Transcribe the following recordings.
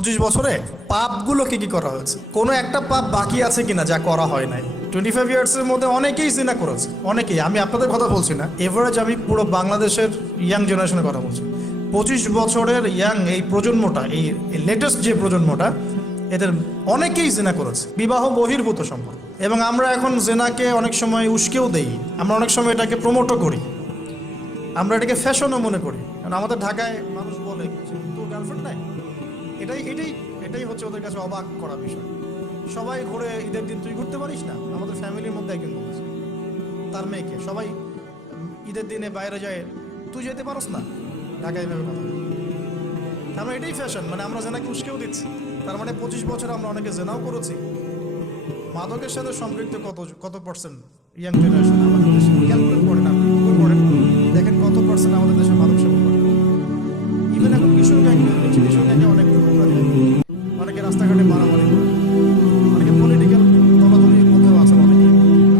25 বছরে পাপগুলো কি কি করা হয়েছে, কোনো একটা পাপ বাকি আছে কিনা যা করা হয় নাই। 25 ইয়ার্সের মধ্যে অনেকেই জিনা করেছে, অনেকেই। আমি আপনাদের কথা বলছি না, এভারেজ আমি পুরো বাংলাদেশের ইয়াং জেনারেশনের কথা বলছি। 25 বছরের ইয়াং এই প্রজন্মটা, এই লেটেস্ট যে প্রজন্মটা, এদের অনেকেই জেনা করেছে, বিবাহ বহির্ভূত সম্পর্ক। এবং আমরা এখন জেনাকে অনেক সময় উস্কেও দেই, আমরা অনেক সময় এটাকে প্রমোটও করি, আমরা এটাকে ফ্যাশনও মনে করি। কারণ আমাদের ঢাকায় মানুষ বলে তোর গার্লফ্রেন্ড নাই, এটাই এটাই এটাই হচ্ছে ওদের কাছে অবাক করা বিষয়। সবাই ঘুরে, ঈদের দিন তুই ঘুরতে পারিস না? আমাদের ফ্যামিলির মধ্যে একজন বলেছে তার মেয়েকে, সবাই ঈদের দিনে বাইরে যায়, তুই যেতে পারস না ঢাকায়, এভাবে কথা। আমরা এটাই ফ্যাশন, মানে আমরা জেনাকে উস্কেও দিচ্ছি। তার মানে 25 বছর আমরা অনেকে জেনাও করেছি। মাদকের সাথে সম্পৃক্ত কত কত পার্সেন্ট ইয়াং জেনারেশন আমাদের দেশে, ক্যালকুলেট করেন, আপনি গুগল করেন, দেখেন কত পার্সেন্ট আমাদের দেশে মাদক সেবন করে। ইভেন এখন কিশোর গ্যাং বের হচ্ছে, কিশোর গ্যাংয়ে অনেক যুবকরা যায়, অনেকে রাস্তাঘাটে মারামারি করে, অনেকে পলিটিক্যাল দলাদলির মধ্যেও আছে অনেকে,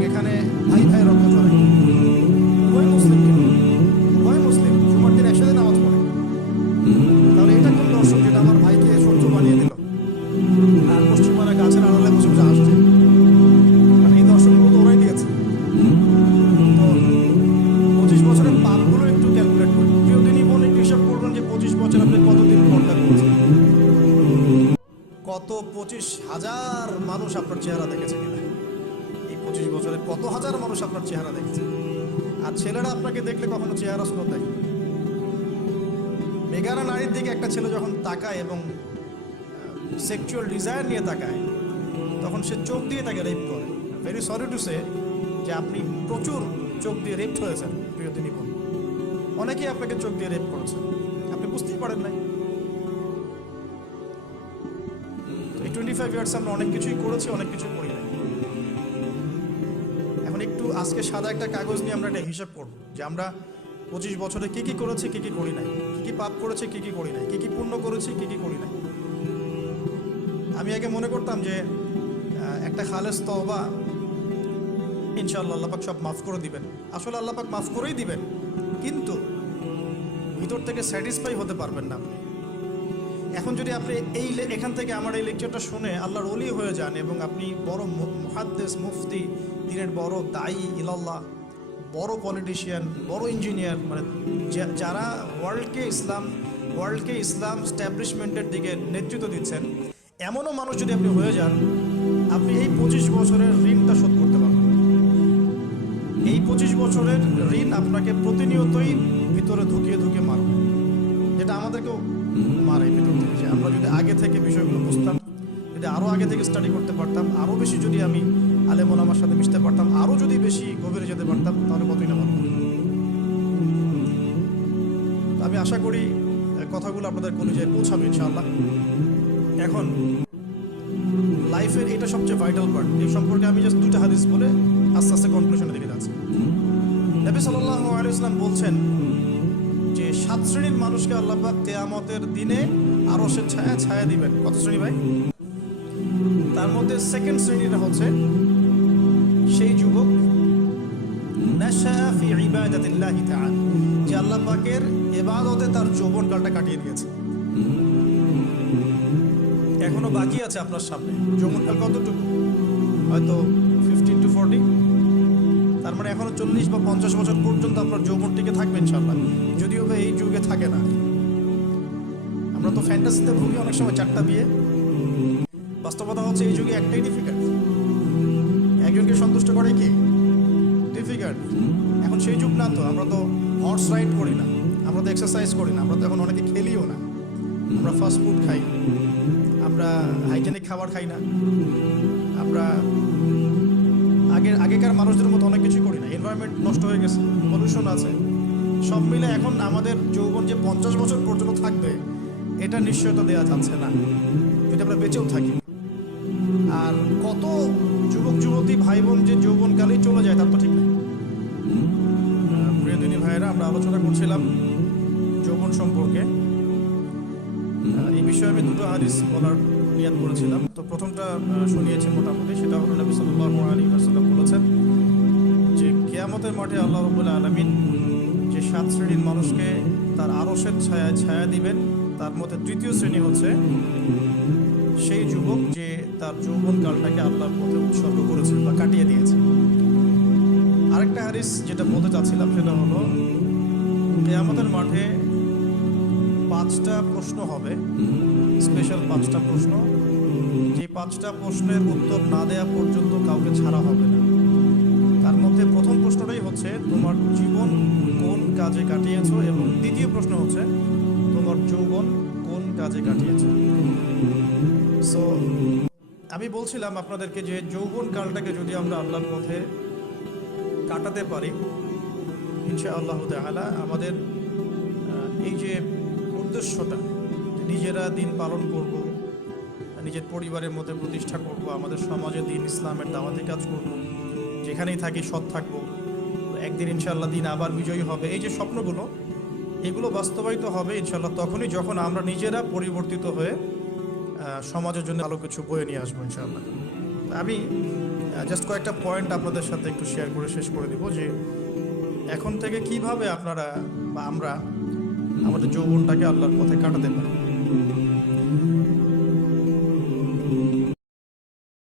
এখানে ভাই ভাই রক্ত চলে। উভয় মুসলিম, কিন্তু উভয় মুসলিম, জুমার দিন একসাথে নামাজ পড়ে। তাহলে এটা কোন দর্শক যেটা আমার ভাইকে শত্রু বানিয়ে দিল আর পশ্চিমবঙ্গের গাছের আড়ালে বসে বসে আসছে? মানে এই দর্শকগুলো তো ওরাই দিয়েছে। তো 25 বছরের পাপগুলো একটু ক্যালকুলেট করি। কেউ দিনই মনে হিসাব করবেন যে 25 বছর আপনি কতদিন পর্দা করেছেন, কত 25,000 মানুষ আপনার চেহারা দেখেছে কিনা, এই 25 বছরে কত হাজার মানুষ আপনার চেহারা দেখেছে। আর ছেলেরা আপনাকে দেখলে কখনো চেহারা সুন্দর দেখে? বেগানা নারীর দিকে একটা ছেলে যখন তাকায় এবং সেক্সুয়াল ডিজায়ার নিয়ে তাকায়, তখন সে চোখ দিয়ে তাকে রেপ করে। ভেরি সরি টু সে যে আপনি প্রচুর চোখ দিয়ে রেপ হয়েছেন প্রিয় দিনী বোন। অনেকেই আপনাকে চোখ দিয়ে রেপ করেছেন, আপনি বুঝতেই পারেন নাই। এই 25 ইয়ার্স আমরা অনেক কিছুই করেছি, অনেক কিছু করি নাই। এখন একটু আজকে সাদা একটা কাগজ নিয়ে আমরা একটা হিসাব করবো যে আমরা 25 বছরে কি কি করেছি, কি কি করি নাই, কি কি পাপ করেছি, কি কি করি নাই, কি কি পুণ্য করেছি, কি কি করি নাই। আমি আগে মনে করতাম যে একটা খালেস তওবা ইনশাআল্লাহ আল্লাহ পাক সব মাফ করে দিবেন। আসলে আল্লাহ পাক মাফ করেই দিবেন, কিন্তু ভিতর থেকে স্যাটিসফাই হতে পারবেন না আপনি। এখন যদি আপনি এখান থেকে আমার এই লেকচারটা শুনে আল্লাহর ওলি হয়ে যান এবং আপনি বড় মুহাদ্দিস, মুফতি, দিনের বড় দায়ী ইলাল্লাহ, বড় পলিটিশিয়ান, বড় ইঞ্জিনিয়ার, মানে যারা ওয়ার্ল্ডকে ইসলাম স্ট্যাবলিশমেন্টের দিকে নেতৃত্ব দিচ্ছেন, এমনও মানুষ যদি আপনি হয়ে যান, আপনি এই 25 বছরের ঋণটা শোধ করতে পারবেন। এই 25 বছরের ঋণ আপনাকে প্রতিনিয়তই ভিতরে ঢুকিয়ে ঢুকিয়ে মারবে, যেটা আমাদেরকেও মারে ভিতর থেকে। যে আমরা যদি আগে থেকে বিষয়গুলো বুঝতাম, যদি আরও আগে থেকে স্টাডি করতে পারতাম, আরও বেশি যদি আমি আলেম ওলামার সাথে মিশতে পারতাম, আরও যদি বেশি গভীরে যেতে পারতাম, তাহলে কতই না ভালো। আমি আশা করি কথাগুলো আপনাদের কলিজায় পৌঁছাবে ইনশাআল্লাহ। এখন লাইফের এটা সবচেয়ে ভাইটাল পার্ট, এই সম্পর্কে আমি জাস্ট 2টা হাদিস বলে আস্তে আস্তে কনক্লুশনের দিকে যাচ্ছি। নবী সাল্লাল্লাহু আলাইহি ওয়াসাল্লাম বলছেন যে 7 শ্রেণীর মানুষকে আল্লাহ পাক কিয়ামতের দিনে আরশের ছায়া ছায়া দিবেন। কত শ্রেণী ভাই? তার মধ্যে সেকেন্ড শ্রেণীটা হচ্ছে সেই যুবক নাশা ফি ইবাদাতিল্লাহি তাআলা, যে আল্লাহ পাকের ইবাদতে তার যৌবনকালটা কাটিয়ে দিয়েছে। এখনো বাকি আছে আপনার সামনে যৌবনকাল। কতটুকু? হয়তো 15 to 40। তার মানে এখনো 40 বা 50 বছর পর্যন্ত আপনার যৌবন টিকে থাকবে ইনশাআল্লাহ, যদিও বা এই যুগে থাকে না। আমরা তো ফ্যান্টাসিতে ভুগি অনেক সময়, 4টা বিয়ে। বাস্তবতা হচ্ছে এই যুগে একটাই ডিফিকাল্ট, একজনকে সন্তুষ্ট করে কি ডিফিকাল্ট। এখন সেই যুগ না তো, আমরা তো হর্স রাইড করি না, আমরা তো এক্সারসাইজ করি না, আমরা তো এখন অনেকে খেলিও না, আমরা ফাস্ট ফুড খাই, আমরা হাইজেনিক খাবার খাই না, আমরা আগেকার মানুষদের মতো অনেক কিছু করি না। এনভায়রনমেন্ট নষ্ট হয়ে গেছে, পলিউশন আছে, সব মিলে এখন আমাদের যৌবন যে 50 বছর পর্যন্ত থাকবে, এটা নিশ্চয়তা দেওয়া যাচ্ছে না যদি আমরা বেঁচেও থাকি। আর কত যুবক যুবতী ভাই বোন যে যৌবনকালেই চলে যায় তার তো ঠিক নেই। প্রিয় দিনী ভাইয়েরা, আমরা আলোচনা করছিলাম যৌবন সম্পর্কে। এই বিষয়ে আমি 2টো হাদিস বলার নিয়াত করেছিলাম। তো প্রথমটা শুনিয়েছি মোটামুটি, সেটা হলো নবী সাল্লাল্লাহু আলাইহি ওয়াসাল্লাম বলেছেন যে কিয়ামতের মাঠে আল্লাহ রাব্বুল আলামিন যে 7 শ্রেণীর মানুষকে তার আরশের ছায়া ছায়া দিবেন, তার মধ্যে তৃতীয় শ্রেণী হচ্ছে সেই যুবক যে তার যৌবনকালটাকে আল্লাহর পথে উৎসর্গ করেছে বা কাটিয়ে দিয়েছে। আরেকটা হাদিস যেটা বলতে চাচ্ছিলাম সেটা হলো কিয়ামতের মাঠে 5টা প্রশ্ন হবে, স্পেশাল 5টা প্রশ্ন, যে 5টা প্রশ্নের উত্তর না দেওয়া পর্যন্ত কাউকে ছাড়া হবে না। তার মধ্যে প্রথম প্রশ্নটাই হচ্ছে তোমার জীবন কোন কাজে কাটিয়েছো, এবং দ্বিতীয় প্রশ্ন হচ্ছে তোমার যৌবন কোন কাজে কাটিয়েছো। সো আমি বলছিলাম আপনাদেরকে যে যৌবন কালটাকে যদি আমরা আল্লাহর পথে কাটাতে পারি ইনশাআল্লাহ তাআলা আমাদের এই যে উদ্দেশ্যটা, নিজেরা দিন পালন করব, নিজের পরিবারের মধ্যে প্রতিষ্ঠা করব, আমাদের সমাজে দিন ইসলামের দাওয়াতি কাজ করব, যেখানেই থাকি সৎ থাকবো, একদিন ইনশাআল্লাহ দিন আবার বিজয়ী হবে, এই যে স্বপ্নগুলো এগুলো বাস্তবায়িত হবে ইনশাআল্লাহ তখনই যখন আমরা নিজেরা পরিবর্তিত হয়ে সমাজের জন্য ভালো কিছু বয়ে নিয়ে আসবো ইনশাআল্লাহ। আমি জাস্ট কয়েকটা পয়েন্ট আপনাদের সাথে একটু শেয়ার করে শেষ করে দিব যে এখন থেকে কিভাবে আপনারা বা আমরা আমাদের যৌবনটাকে আল্লাহর পথে কাটাতে পারি।